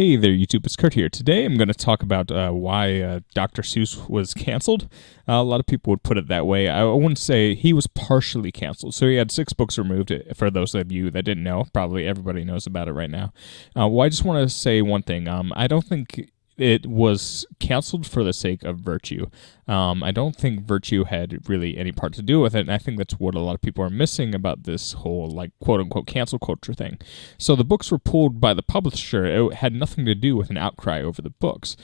Hey there, YouTube. It's Kurt here. Today I'm going to talk about why Dr. Seuss was canceled. A lot of people would put it that way. I wouldn't say he was partially canceled. So he had 6 books removed. For those of you that didn't know, probably everybody knows about it right now. Well, I just want to say one thing. I don't think it was canceled for the sake of virtue. I don't think virtue had really any part to do with it, and I think that's what a lot of people are missing about this whole, like, quote-unquote cancel culture thing. So the books were pulled by the publisher. It had nothing to do with an outcry over the books.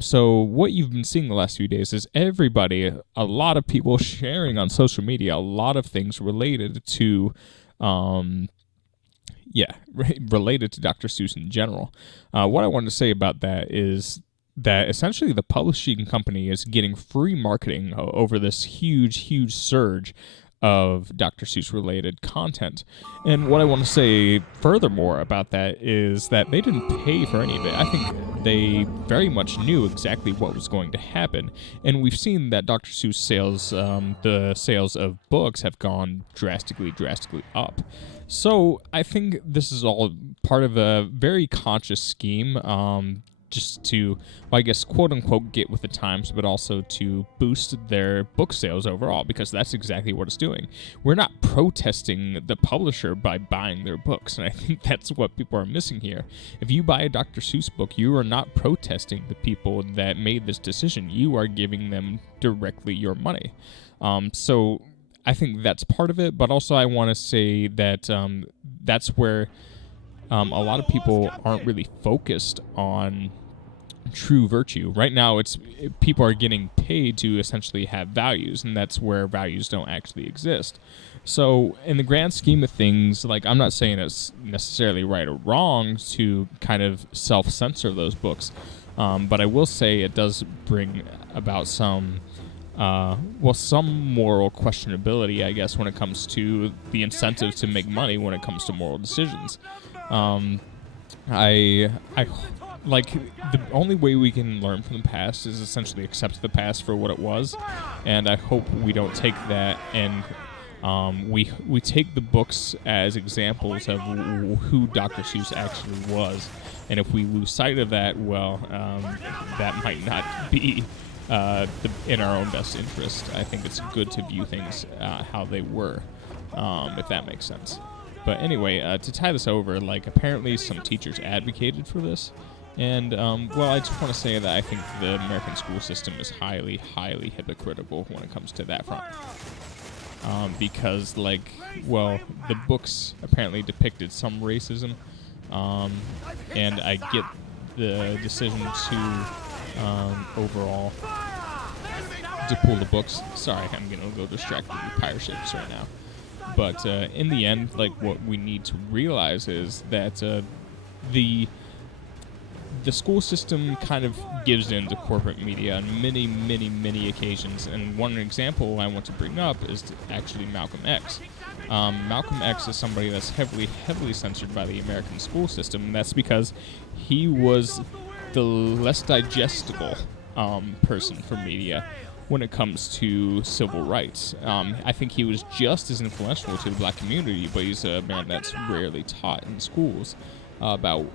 So what you've been seeing the last few days is everybody, a lot of people sharing on social media, a lot of things related to related to Dr. Seuss in general. What I wanted to say about that is that essentially the publishing company is getting free marketing over this huge surge of Dr. Seuss related content. And what I want to say furthermore about that is that they didn't pay for any of it. I think they very much knew exactly what was going to happen. And we've seen that Dr. Seuss sales, the sales of books have gone drastically up. So I think this is all part of a very conscious scheme, just to, well, I guess, quote-unquote, get with the times, but also to boost their book sales overall, because that's exactly what it's doing. We're not protesting the publisher by buying their books, and I think that's what people are missing here. If you buy a Dr. Seuss book, you are not protesting the people that made this decision. You are giving them directly your money. So I think that's part of it, but also I want to say that that's where a lot of people aren't really focused on true virtue. Right now, people are getting paid to essentially have values, and that's where values don't actually exist. So in the grand scheme of things, like, I'm not saying it's necessarily right or wrong to kind of self-censor those books, but I will say it does bring about some moral questionability, I guess, when it comes to the incentive to make money when it comes to moral decisions. I like, the only way we can learn from the past is essentially accept the past for what it was, and I hope we don't take that and we take the books as examples of who Dr. Seuss actually was, and if we lose sight of that, well, that might not be in our own best interest. I think it's good to view things how they were, if that makes sense. But anyway, to tie this over, like, apparently some teachers advocated for this, and well, I just want to say that I think the American school system is highly hypocritical when it comes to that front. Because, like, well, the books apparently depicted some racism, and I get the decision to overall to pull the books. Sorry, I'm gonna go distracted with pirate ships right now. But in the end, like, what we need to realize is that the school system kind of gives in to corporate media on many occasions. And one example I want to bring up is actually Malcolm X. Malcolm X is somebody that's heavily censored by the American school system, and that's because he was the less digestible person for media when it comes to civil rights. I think he was just as influential to the black community, but he's a man that's rarely taught in schools about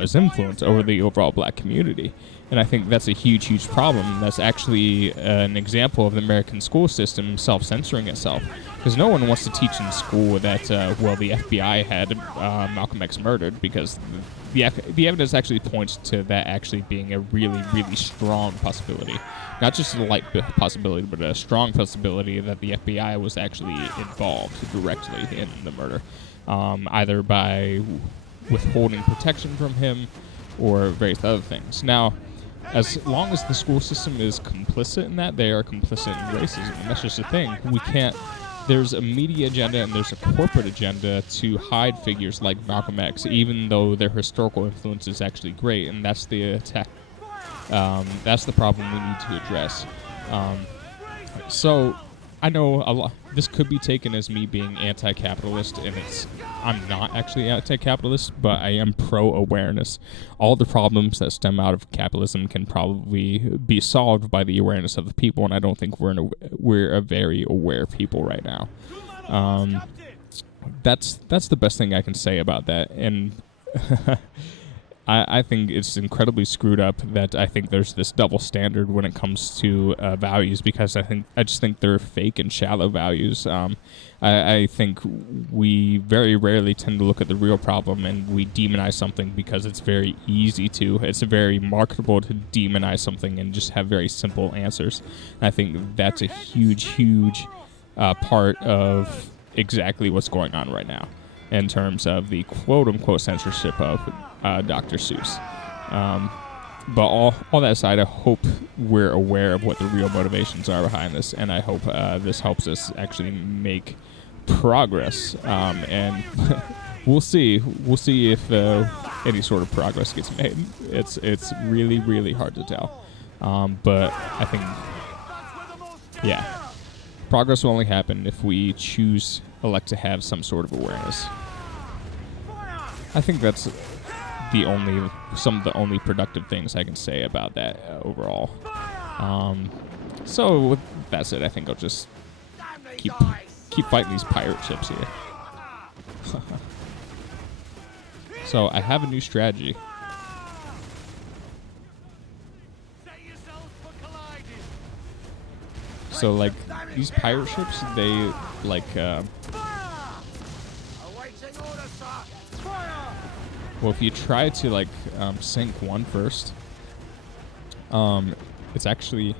his influence over the overall black community. And I think that's a huge problem. That's actually an example of the American school system self-censoring itself. Because no one wants to teach in school that, the FBI had Malcolm X murdered, because the evidence actually points to that actually being a really strong possibility. Not just a light possibility, but a strong possibility that the FBI was actually involved directly in the murder, either by withholding protection from him or various other things. Now, as long as the school system is complicit in that, they are complicit in racism, and that's just the thing. There's a media agenda and there's a corporate agenda to hide figures like Malcolm X, even though their historical influence is actually great, and that's the attack. That's the problem we need to address. So I know a lot. This could be taken as me being anti-capitalist, and I'm not actually anti-capitalist, but I am pro-awareness. All the problems that stem out of capitalism can probably be solved by the awareness of the people, and I don't think we're a very aware people right now. That's the best thing I can say about that, and I think it's incredibly screwed up that I think there's this double standard when it comes to values, because I just think they're fake and shallow values. I think we very rarely tend to look at the real problem, and we demonize something because it's very easy to. It's very marketable to demonize something and just have very simple answers. And I think that's a huge part of exactly what's going on right now in terms of the quote-unquote censorship of Dr. Seuss. But all that aside, I hope we're aware of what the real motivations are behind this, and I hope this helps us actually make progress. And we'll see if any sort of progress gets made. It's really hard to tell. But I think, progress will only happen if we elect to have some sort of awareness. I think that's some of the only productive things I can say about that overall. So with that said, I think I'll just keep fighting these pirate ships here. So I have a new strategy. So like these pirate ships, they like well, if you try to like sink one first, it actually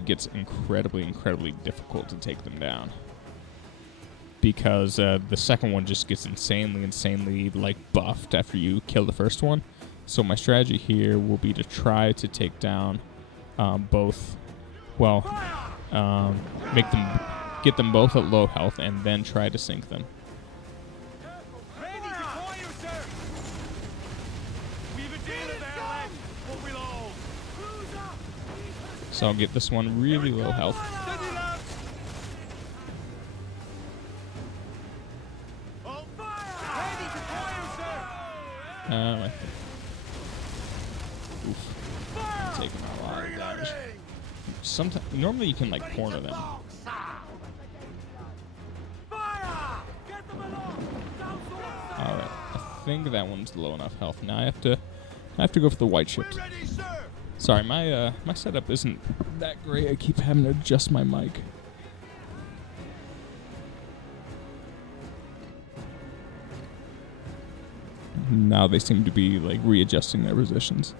gets incredibly difficult to take them down, because the second one just gets insanely like buffed after you kill the first one. So my strategy here will be to try to take down both. Well, get them both at low health, and then try to sink them. So I'll get this one really low health. Oof. I'm taking a lot of damage. Normally you can like corner them. Alright, I think that one's low enough health. Now I have to go for the white ships. Sorry, my setup isn't that great. I keep having to adjust my mic. Now they seem to be like readjusting their positions.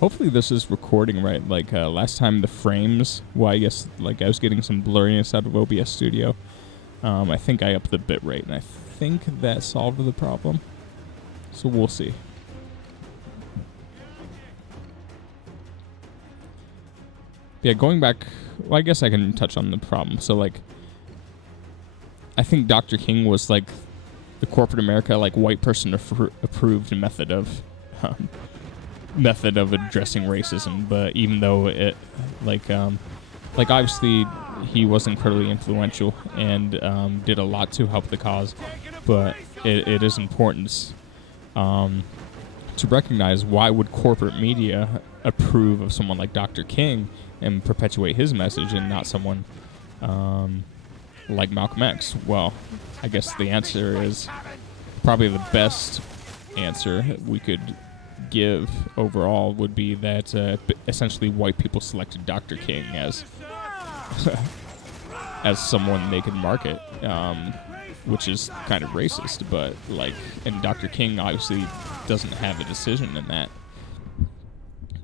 Hopefully this is recording right. Like last time the frames, well, I guess like I was getting some blurriness out of OBS Studio. I think I upped the bitrate, and I think that solved the problem. So we'll see. Yeah, going back, well, I guess I can touch on the problem. So like, I think Dr. King was like the corporate America, like white person approved method of addressing racism. But even though it like obviously he was incredibly influential and did a lot to help the cause, but it is important to recognize why would corporate media approve of someone like Dr. King and perpetuate his message, and not someone like Malcolm X? Well, I guess the answer is probably the best answer we could give overall would be that essentially white people selected Dr. King as as someone they could market, which is kind of racist. But like, and Dr. King obviously doesn't have a decision in that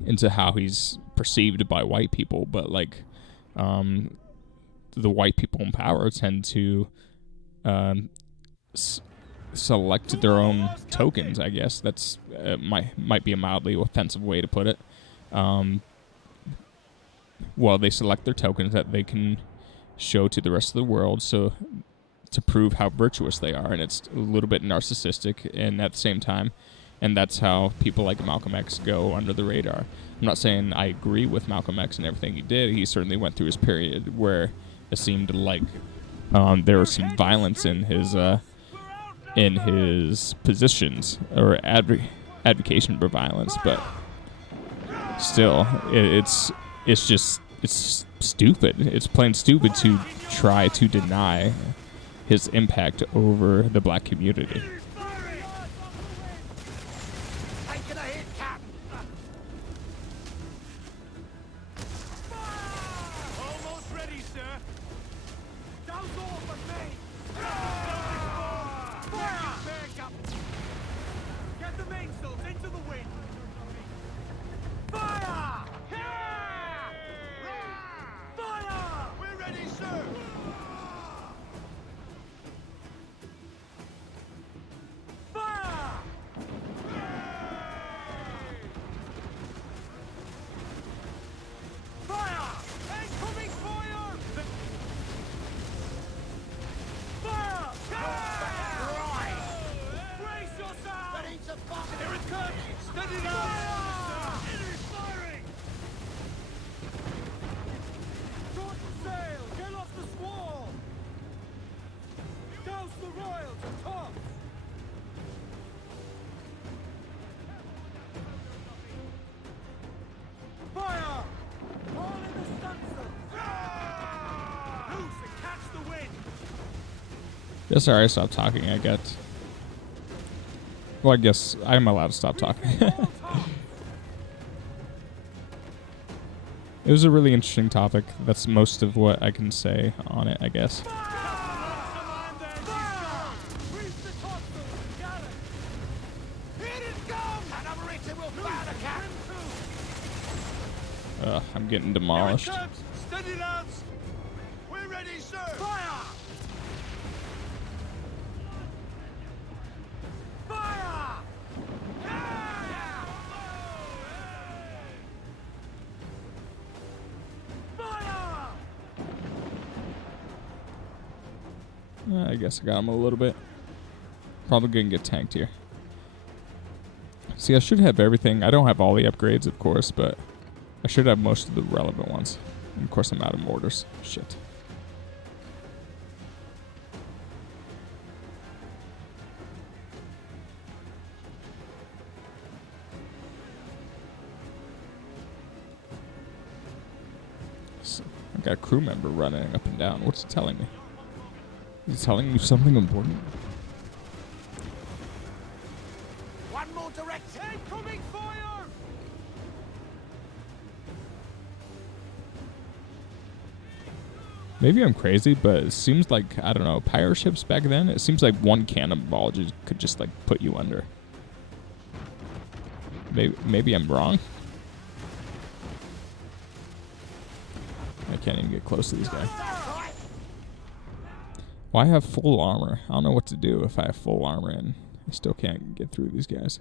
into how he's perceived by white people, but like the white people in power tend to select their own tokens, I guess. That's might be a mildly offensive way to put it. Well, they select their tokens that they can show to the rest of the world, so to prove how virtuous they are, and it's a little bit narcissistic, and at the same time, and that's how people like Malcolm X go under the radar. I'm not saying I agree with Malcolm X and everything he did. He certainly went through his period where it seemed like there was some violence in his positions or advocation for violence, but still, it's just it's stupid. It's plain stupid to try to deny his impact over the black community. Yeah, sorry, I stopped talking, I guess. Well, I guess I'm allowed to stop talking. It was a really interesting topic. That's most of what I can say on it, I guess. I'm getting demolished. We're ready, sir. I guess I got him a little bit. Probably gonna get tanked here. See, I should have everything. I don't have all the upgrades, of course, but I should have most of the relevant ones. And of course, I'm out of mortars. Shit. So, I got a crew member running up and down. What's it telling me? Is it telling me something important? One more direct. Incoming fire! Maybe I'm crazy, but it seems like, I don't know, pirate ships back then, it seems like one cannonball could just like put you under. Maybe I'm wrong. I can't even get close to these guys. Well, I have full armor. I don't know what to do if I have full armor and I still can't get through these guys.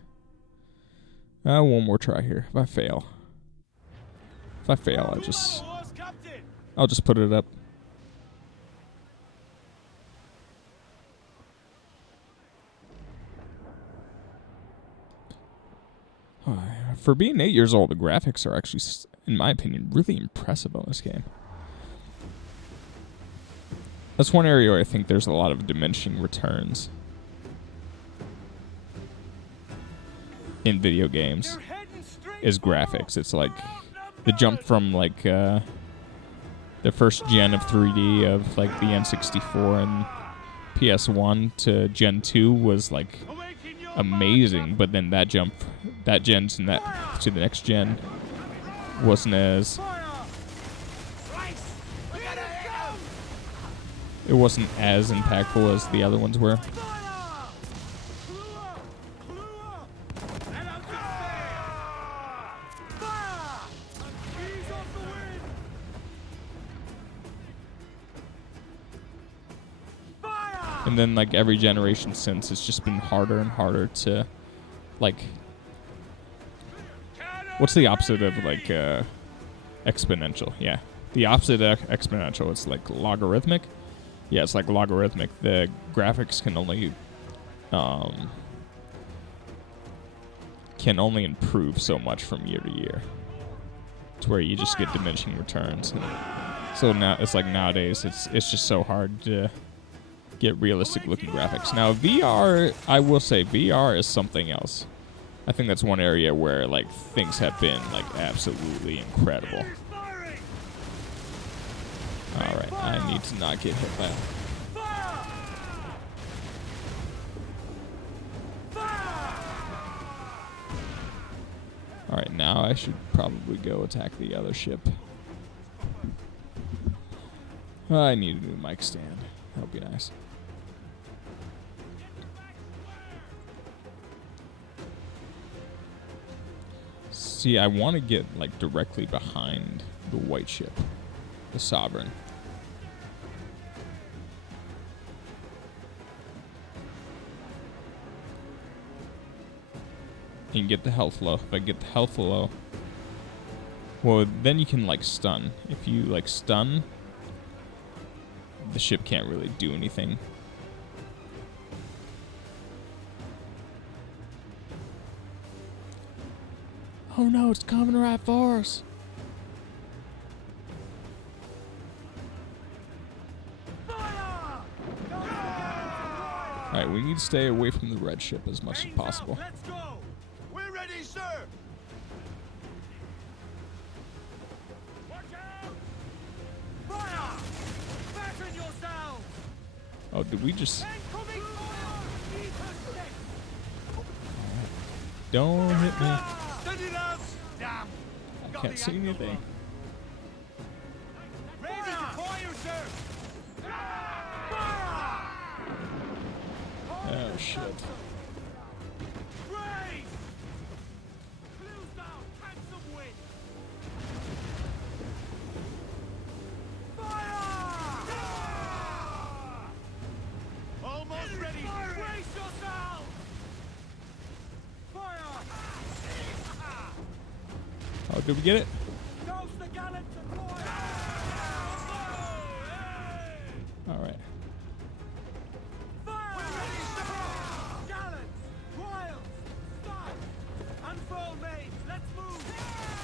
One more try here. If I fail, I'll just put it up. For being 8 years old, the graphics are actually, in my opinion, really impressive on this game. That's one area where I think there's a lot of diminishing returns in video games is graphics. It's like the jump from like the first gen of 3D of like the N64 and PS1 to Gen 2 was like amazing, but then that gen to the next gen wasn't as impactful as the other ones were. And then like every generation since, it's just been harder and harder to like, what's the opposite of like exponential? Yeah, the opposite of exponential, it's like logarithmic. Yeah, it's like logarithmic. The graphics can only improve so much from year to year, to where you just get diminishing returns. And so now it's like nowadays it's just so hard to get realistic looking graphics. Now VR, I will say VR is something else. I think that's one area where like things have been like absolutely incredible. Alright, I need to not get hit by it. Fire! Fire! Alright, now I should probably go attack the other ship. I need a new mic stand. That would be nice. See, I want to get like directly behind the white ship, the Sovereign. You can get the health low. If I get the health low, well, then you can like stun. If you like stun, the ship can't really do anything. Oh no, it's coming right for us. Alright, we need to stay away from the red ship as much as possible. Let's go! We're ready, sir! Watch out! Fire! Fasten yourselves! Oh, did we just... Incoming fire! Don't hit me. Steady, lads! Damn! I can't see anything. Ready to fire, sir! Oh, shit. Raise! Clues down! Catch some wind! Fire! Almost ready! Brace yourself! Fire! Oh, did we get it? Douse the gallants and fire! Alright. Fire! We're ready, sir! Gallants! Royals! Stop! Unfurl mains! Let's move!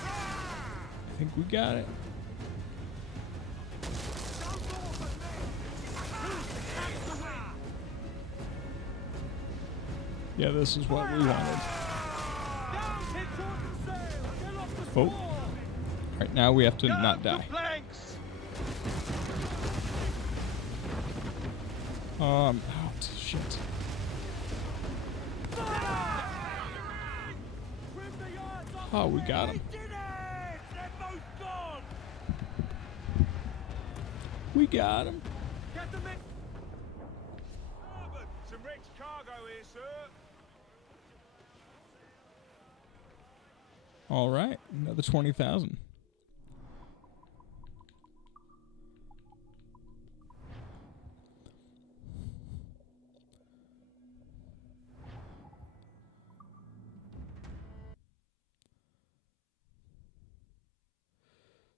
I think we got it. Don't go off at me! Catch the wind! Yeah, this is what we wanted. Down, hit short and sail! Get off the Oh. squall! Alright, now we have to not die. Planks! I'm out. Shit. Oh, we got him. We did it! They're both gone! We got him. Get them in! Some rich cargo here, sir. Alright, another 20,000.